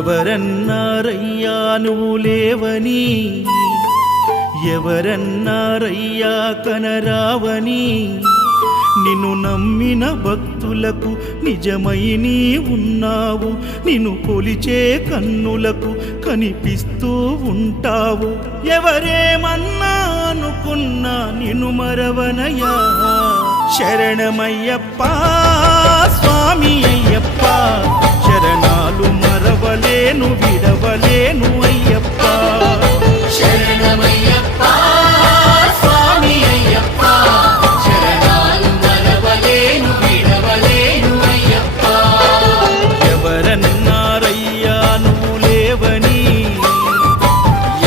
ఎవరన్నారయ్యా నువ్వు లేవని, ఎవరన్నారయ్యా కనరావని, నిన్ను నమ్మిన భక్తులకు నిజమై నీ ఉన్నావు, నిన్ను కొలిచే కన్నులకు కనిపిస్తూ ఉంటావు. ఎవరేమన్నా అనుకున్నా నిన్ను మరవనయ్యా. శరణమయ్యప్ప స్వామి అయ్యప్ప, శరణాలు మరవలేను విడవలేను అయ్యప్ప. శరణమయ్యప్ప స్వామి అయ్యప్ప, శరణాలు మరవలేను విడవలేను అయ్యప్ప. ఎవరన్నారయ్యా నువ్వు లేవని,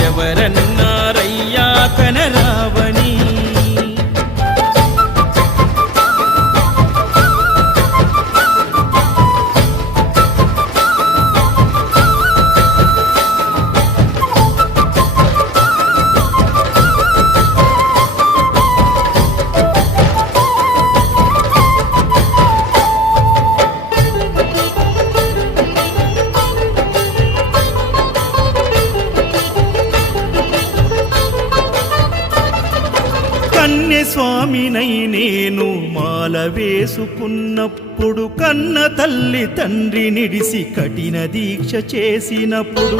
ఎవరన్నారయ్యా కనరావని. కన్యస్వామినై నేను మాల వేసుకున్నప్పుడు, కన్న తల్లి తండ్రి నిడిసి కఠిన దీక్ష చేసినప్పుడు,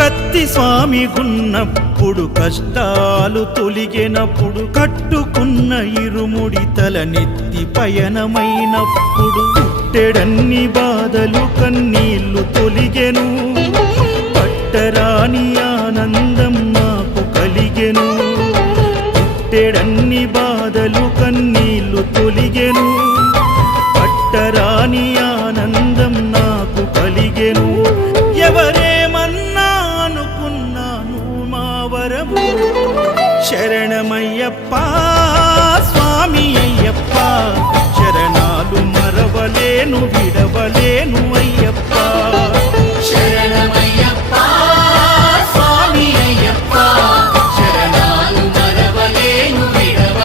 కత్తి స్వామి గున్నప్పుడు కష్టాలు తొలిగినప్పుడు, కట్టుకున్న ఇరుముడి తల నెత్తి పయనమైనప్పుడు, పుట్టెడన్ని బాధలు కన్నీళ్లు తొలిగెను, పట్టరాని ఆనందం నాకు కలిగెను. పుట్టెడన్ని బాధలు కన్నీళ్లు తొలిగెను, పట్టరాని ఆనందం నాకు కలిగెను. ఎవరేమన్నా అనుకున్నాను మా వరము. శరణమయ్యప్ప స్వామి అయ్యప్ప, శరణాలు మరవలేను